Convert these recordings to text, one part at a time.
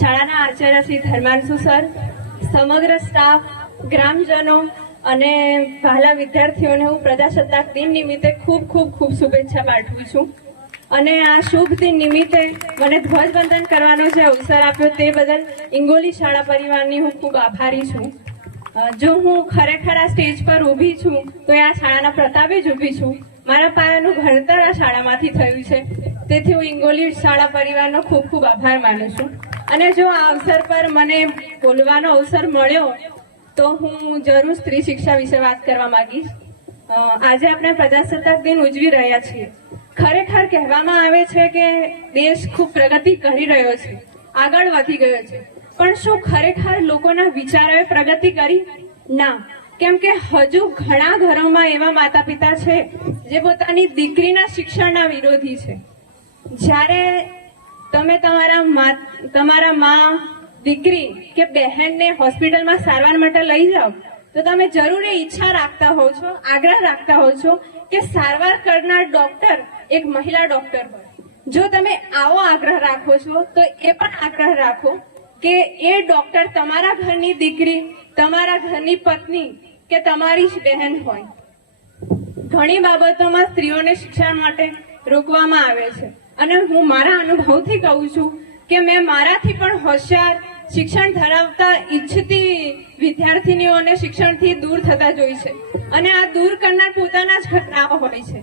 શાળાના આચાર્ય શ્રી ધર્માંશુ સર, સમગ્ર સ્ટાફ, ગ્રામજનો અને વહાલા વિદ્યાર્થીઓને હું પ્રજાસત્તાક દિન નિમિત્તે ખૂબ ખૂબ ખૂબ શુભેચ્છા પાઠવું છું. અને આ શુભ દિન નિમિત્તે મને ધ્વજવંદન કરવાનો જે અવસર આપ્યો તે બદલ ઇંગોલી શાળા પરિવારની હું ખૂબ આભારી છું. જો હું ખરેખર આ સ્ટેજ પર ઊભી છું તો એ આ શાળાના પ્રતાપે જ ઊભી છું. મારા પાયાનું ઘડતર આ શાળામાંથી થયું છે, તેથી હું ઇંગોલી શાળા પરિવારનો ખૂબ ખૂબ આભાર માનું છું. અને જો આ અવસર પર મને બોલવાનો અવસર મળ્યો તો હું જરૂર સ્ત્રી શિક્ષા વિશે વાત કરવા માંગીશ. આજે આપણે પ્રજાસત્તાક દિન ઉજવી રહ્યા છીએ. ખરેખર કહેવામાં આવે છે કે દેશ ખૂબ પ્રગતિ કરી રહ્યો છે, આગળ વધી ગયો છે, પણ શું ખરેખર લોકોના વિચારોએ પ્રગતિ કરી? ના, કેમ કે હજુ ઘણા ઘરોમાં એવા માતા પિતા છે જે પોતાની દીકરીના શિક્ષણના વિરોધી છે. જ્યારે તમે તમારા માં, દીકરી કે બહેનને હોસ્પિટલમાં સારવાર માટે લઈ જાઓ તો તમે જરૂર એ ઈચ્છા રાખતા હોવ છો, આગ્રહ રાખતા હોવ છો કે સારવાર કરનાર ડોક્ટર એક મહિલા ડોક્ટર હોય. જો તમે આવો આગ્રહ રાખો છો તો એ પણ આગ્રહ રાખો કે એ ડોક્ટર તમારા ઘરની દીકરી, તમારા ઘરની પત્ની કે તમારી જ બહેન હોય. ઘણી બાબતોમાં સ્ત્રીઓને શિક્ષણ માટે રોકવામાં આવે છે અને હું મારા અનુભવથી કહું છું કે મેં મારાથી પણ હોશિયાર, શિક્ષણ ધરાવતા ઈચ્છતી વિદ્યાર્થીનીઓને શિક્ષણથી દૂર થતા જોઈ છે અને આ દૂર કરનાર પોતાના જ ઘટનાઓ હોય છે.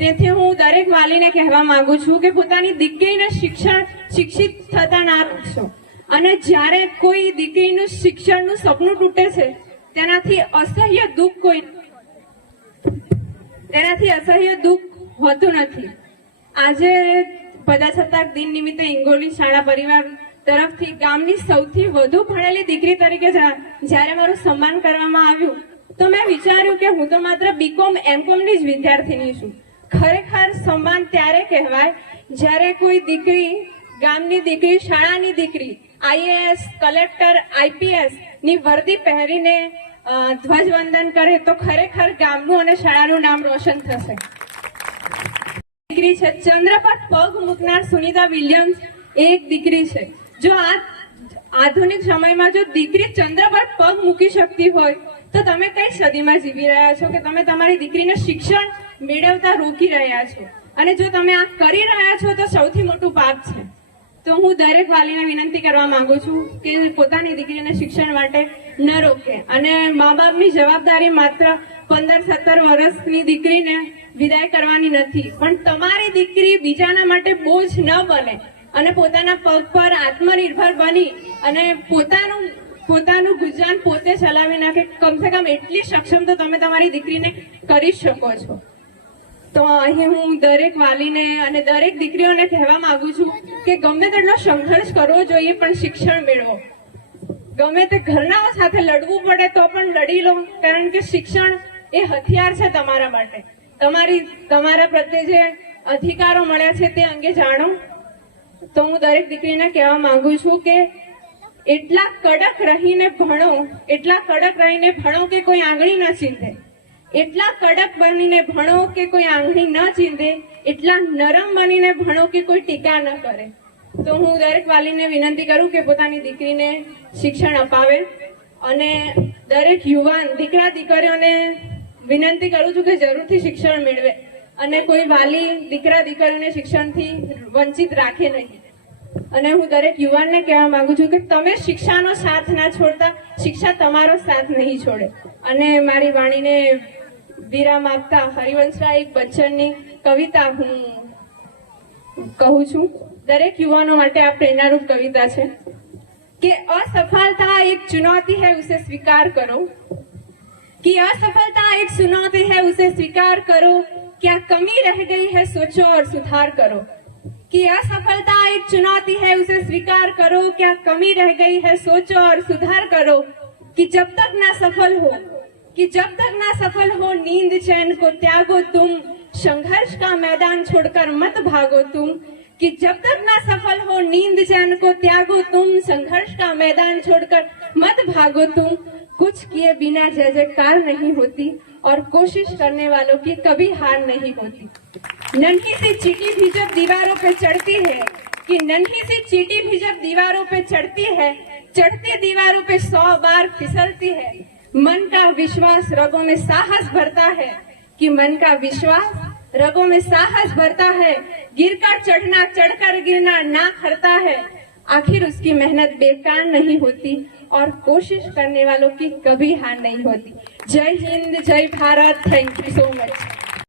તેથી હું દરેક વાલીને કહેવા માંગુ છું કે પોતાની દીકરીને શિક્ષિત થતા ના રોકશો. અને જ્યારે કોઈ દીકરીનું શિક્ષણનું સપનું તૂટે છે તેનાથી અસહ્ય દુઃખ હોતું નથી. આજે પ્રજાસત્તાક દિન નિમિત્તે ઇંગોલી શાળા પરિવાર તરફથી ગામની સૌથી વધુ ભણેલી દીકરી તરીકે જ્યારે મારું સન્માન કરવામાં આવ્યું તો મેં વિચાર્યું કે હું તો માત્ર બીકોમ એમકોમની જ વિદ્યાર્થીની છું. ખરેખર સન્માન ત્યારે કહેવાય જ્યારે કોઈ દીકરી, ગામની દીકરી, શાળાની દીકરી આઈએએસ, કલેક્ટર, આઈપીએસ ની વર્દી પહેરીને ધ્વજવંદન કરે તો ખરેખર ગામનું અને શાળાનું નામ રોશન થશે. દીકરી છે ચંદ્ર પર પગ મૂકનાર સુનિતા વિલિયમ્સ એક દીકરી છે. જો આ આધુનિક સમયમાં જો દીકરી ચંદ્ર પર પગ મૂકી શકતી હોય તો તમે કઈ સદીમાં જીવી રહ્યા છો કે તમે તમારી દીકરીને શિક્ષણ મેળવતા રોકી રહ્યા છો? અને જો તમે આ કરી રહ્યા છો તો સૌથી મોટું પાપ છે. તો હું દરેક વાલીને વિનંતી કરવા માંગુ છું કે પોતાની દીકરીને શિક્ષણ માટે ન રોકે. અને મા બાપની જવાબદારી માત્ર 15-17 વર્ષની દીકરીને વિદાય કરવાની નથી, પણ તમારી દીકરી બીજાના માટે બોજ ન બને અને પોતાના પગ પર આત્મનિર્ભર બની અને પોતાનું ગુજરાન પોતે ચલાવી નાખે. કમસે કમ એટલી સક્ષમ તો તમે તમારી દીકરીને કરી શકો છો. તો અહીં હું દરેક વાલીને અને દરેક દીકરીઓને કહેવા માંગુ છું કે ગમે તેટલો સંઘર્ષ કરવો જોઈએ પણ શિક્ષણ મેળવો. ગમે તે ઘરનાઓ સાથે લડવું પડે તો પણ લડી લો, કારણ કે શિક્ષણ એ હથિયાર છે તમારા માટે. તમારા પ્રત્યે જે અધિકારો મળ્યા છે તે અંગે જાણો. તો હું દરેક દીકરીને કહેવા માંગુ છું કે એટલા કડક રહીને ભણો કે કોઈ આંગળી ન ચીંધે. એટલા કડક બનીને ભણો કે કોઈ આંગળી ન ચીંધે. એટલા નરમ બનીને ભણો કે કોઈ ટીકા ન કરે. તો હું દરેક વાલીને વિનંતી કરું કે પોતાની દીકરીને શિક્ષણ અપાવે અને દરેક યુવાન દીકરા દીકરીઓને વિનંતી કરું છું કે જરૂરથી શિક્ષણ મેળવે અને કોઈ વાલી દીકરા દીકરીઓને શિક્ષણથી વંચિત રાખે નહીં. અને હું દરેક યુવાનને કહેવા માંગુ છું કે તમે શિક્ષાનો સાથ ના છોડતા, શિક્ષા તમારો સાથ નહીં છોડે. અને મારી વાણીને વિરામ આપતા હરિવંશરાય બચ્ચનની કવિતા હું કહું છું. દરેક યુવાનો માટે આ પ્રેરણારૂપ કવિતા છે कि असफलता एक चुनौती है उसे स्वीकार करो, कि असफलता एक चुनौती है उसे स्वीकार करो, क्या कमी रह गई है सोचो और सुधार करो, कि असफलता एक चुनौती है उसे स्वीकार करो, क्या कमी रह गई है सोचो और सुधार करो, कि जब तक ना सफल हो नींद चैन को त्यागो तुम, संघर्ष का मैदान छोड़कर मत भागो तुम, कि जब तक ना सफल हो नींद चैन को त्यागो तुम, संघर्ष का मैदान छोड़कर मत भागो तुम, कुछ किए बिना जय जयकार नहीं होती और कोशिश करने वालों की कभी हार नहीं होती। नन्ही सी चींटी भी जब दीवारों पे चढ़ती है, कि नन्ही सी चींटी भी जब दीवारों पे चढ़ती है, चढ़ती दीवारों पे 100 बार फिसलती है। मन का विश्वास रगों में साहस भरता है, कि मन का विश्वास रगों में साहस भरता है। गिरकर चढ़ना, चढ़कर गिरना ना खरता है। आखिर उसकी मेहनत बेकार नहीं होती और कोशिश करने वालों की कभी हार नहीं होती। जय हिंद, जय Bharat. Thank you so much.